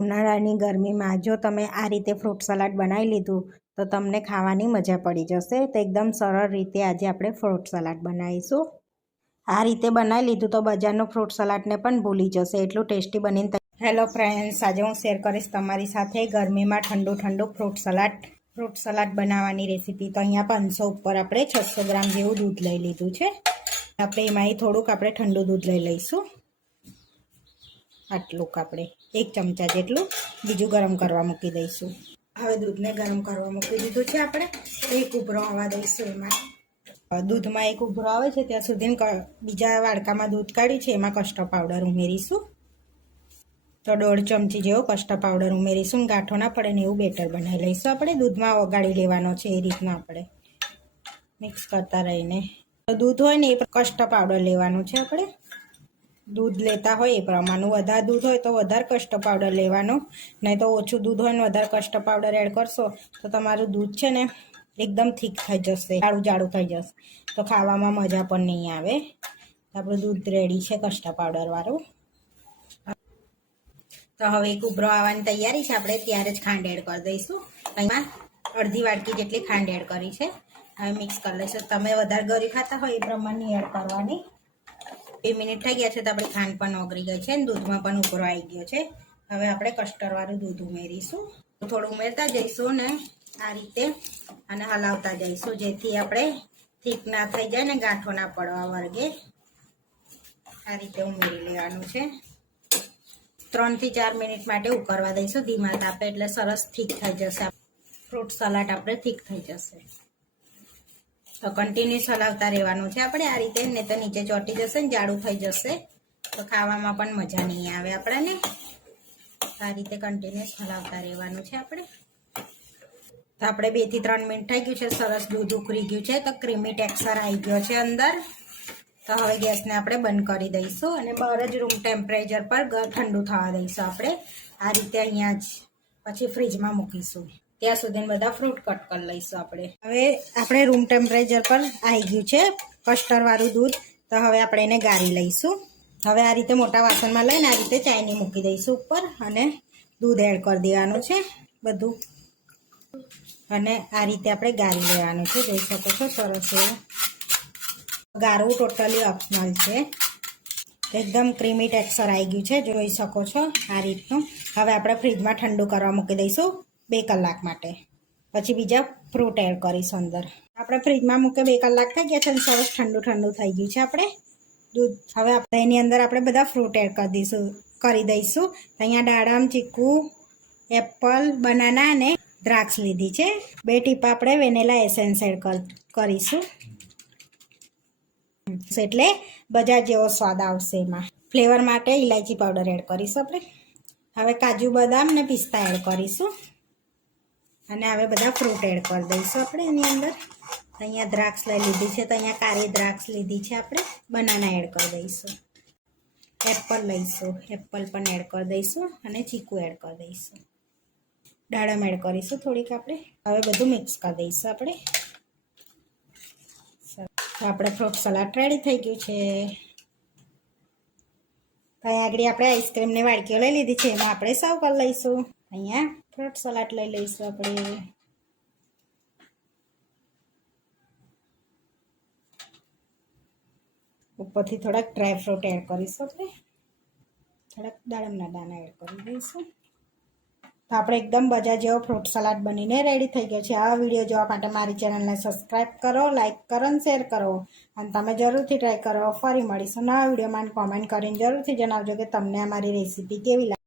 ઉનાળાની ગરમીમાં જો તમે આ રીતે ફ્રૂટ સલાડ બનાવી લીધું તો તમને ખાવાની મજા પડી જશે. તો એકદમ સરળ રીતે આજે આપણે ફ્રૂટ સલાડ બનાવીશું. આ રીતે બનાવી લીધું તો બજારનું ફ્રૂટ સલાડને પણ ભૂલી જશે, એટલું ટેસ્ટી બનીને. હેલો ફ્રેન્ડ્સ, આજે હું શેર કરીશ તમારી સાથે ગરમીમાં ઠંડુ ફ્રૂટ સલાડ બનાવવાની રેસીપી. તો અહીંયા 500 ઉપર આપણે 600 ગ્રામ જેવું દૂધ લઈ લીધું છે. આપણે એમાંય થોડુંક આપણે ઠંડુ દૂધ લઈ લઈશું. આટલું આપણે 1 ચમચા જેટલું બીજું ગરમ કરવા મૂકી દઈશું. હવે દૂધને ગરમ કરવા મૂકી દીધું છે. આપણે એક ઉભરો આવવા દઈશું. એમાં દૂધમાં એક ઉભરો આવે છે ત્યાં સુધી બીજા વાડકામાં દૂધ કાઢ્યું છે, એમાં કસ્ટર્ડ પાવડર ઉમેરીશું. તો 1.5 ચમચી જેવો કસ્ટર્ડ પાવડર ઉમેરીશું. ગાંઠો ના પડે ને એવું બેટર બનાવી લઈશું. આપણે દૂધમાં ઓગાળી લેવાનો છે, એ રીતના આપણે મિક્સ કરતા રહીને. તો દૂધ હોય ને એ કસ્ટર્ડ પાવડર લેવાનું છે. આપણે દૂધ લેતા હોય એ પ્રમાણનું, વધારે દૂધ હોય તો વધારે કસ્ટર્ડ પાવડર લેવાનું, નહીં તો ઓછું દૂધ હોય ને વધારે કસ્ટર્ડ પાવડર એડ કરશો તો તમારું દૂધ છે ને એકદમ થીક થઈ જશે, જાડું થઈ જશે, તો ખાવામાં મજા પણ નહીં આવે. આપણું દૂધ રેડી છે કસ્ટર્ડ પાવડર વાળું. તો હવે એક ઉભરો આવવાની તૈયારી છે. આપણે ત્યારે જ ખાંડ એડ કરી દઈશું. એમાં અડધી વાટકી જેટલી ખાંડ એડ કરી છે. હવે મિક્સ કરી લઈશું. તમે વધારે ગળી ખાતા હોય એ પ્રમાણની એડ કરવાની. 2 મિનિટ થઈ ગયા છે તો આપણી ખાંડ પણ ઓગળી ગઈ છે અને દૂધમાં પણ ઉભરો આવી ગયો છે. હવે આપણે કસ્ટર્ડ વાળું દૂધ ઉમેરીશું. થોડું ઉમેરતા જઈશું ને આ રીતે અને હલાવતા જઈશું, જેથી આપણે થીક ના થઈ જાય ને ગાંઠો ના પડવા વર્ગે. આ રીતે ઉમેરી લેવાનું છે. 3 થી 4 મિનિટ માટે ઉકળવા દઈશું ધીમા તાપે, એટલે સરસ થીક થઈ જશે. ફ્રૂટ સલાડ આપણે થીક થઈ જશે. તો કન્ટિન્યુઅસ હલાવતા રહેવાનું છે આપણે આ રીતે, ને તો નીચે ચોંટી જશે ને જાડું થઈ જશે, તો ખાવામાં પણ મજા નહીં આવે આપણને. આ રીતે કન્ટિન્યુઅસ હલાવતા રહેવાનું છે આપણે. તો આપણે 2 થી 3 મિનિટ થઈ ગયું છે. સરસ દૂધ ઉકળી ગયું છે, તો ક્રીમી ટેક્સચર આવી ગયો છે અંદર. તો હવે ગેસને આપણે બંધ કરી દઈશું અને બહાર જ રૂમ ટેમ્પરેચર પર ઠંડુ થવા દઈશું. આપણે આ રીતે અહીંયા જ પછી ફ્રીજમાં મૂકીશું. ત્યાં સુધી બધા ફ્રૂટ કટ કરી લઈશું આપણે. હવે આપણે રૂમ ટેમ્પરેચર પર આવી ગયું છે કસ્ટર્ડ વાળું દૂધ. તો હવે આપણે એને ગાળી લઈશું. હવે આ રીતે મોટા વાસણમાં લઈને આ રીતે ચાયની મૂકી દઈશું ઉપર અને દૂધ એડ કરી દેવાનું છે બધું, અને આ રીતે આપણે ગાળી લેવાનું છે. જોઈ શકો છો સરસ એવું. ગાળવું ટોટલી ઓપ્શનલ છે. એકદમ ક્રીમી ટેક્સચર આવી ગયું છે, જોઈ શકો છો આ રીતનું. હવે આપણે ફ્રીજમાં ઠંડુ કરવા મૂકી દઈશું 2 કલાક માટે. પછી બીજા ફ્રૂટ એડ કરીશું અંદર. આપણે ફ્રીજમાં મૂકે 2 કલાક થઈ ગયા છે અને સરસ ઠંડુ થઈ ગયું છે આપણે દૂધ. હવે આપણે એની અંદર આપણે બધા ફ્રૂટ એડ કરી દઈશું. અહીંયા દાડમ, ચીકુ, એપલ, બનાના અને દ્રાક્ષ લીધી છે. 2 ટીપા આપણે વેનીલા એસેન્સ એડ કરીશું, એટલે બજાર જેવો સ્વાદ આવશે. એમાં ફ્લેવર માટે ઇલાયચી પાવડર એડ કરીશું આપણે. હવે કાજુ, બદામ ને પિસ્તા એડ કરીશું અને હવે બધા ફ્રૂટ એડ કરી દઈશું આપણે એની અંદર. અહીંયા દ્રાક્ષ લઈ લીધી છે, તો અહીંયા કાળી દ્રાક્ષ લીધી છે આપણે. બનાના એડ કરી દઈશું. એપલ લઈશું, એપલ પણ એડ કરી દઈશું અને ચીકુ એડ કરી દઈશું. દાડમ એડ કરીશું થોડીક આપણે. હવે બધું મિક્સ કરી દઈશું આપણે. તો આપણે ફ્રૂટ સલાડ રેડી થઈ ગયું છે. અહીંયા આગળ આપણે આઈસ્ક્રીમની વાડકીઓ લઈ લીધી છે, એમાં આપણે સર્વ કરી લઈશું. અહીંયા ફ્રૂટ સલાડ લઈ લઈશું આપણે. ઉપરથી થોડાક ડ્રાય ફ્રૂટ એડ કરીશું આપણે. થોડાક દાડમના દાણા એડ કરી દઈશું. તો આપણે એકદમ બજાર જેવો ફ્રૂટ સલાડ બનીને રેડી થઈ ગયો છે. આ વિડીયો જોવા માટે મારી ચેનલને સબસ્ક્રાઈબ કરો, લાઇક કરો અને શેર કરો, અને તમે જરૂરથી ટ્રાય કરો. ફરી મળીશું નવા વિડીયોમાં. કોમેન્ટ કરીને જરૂરથી જણાવજો કે તમને અમારી રેસીપી કેવી લાગે.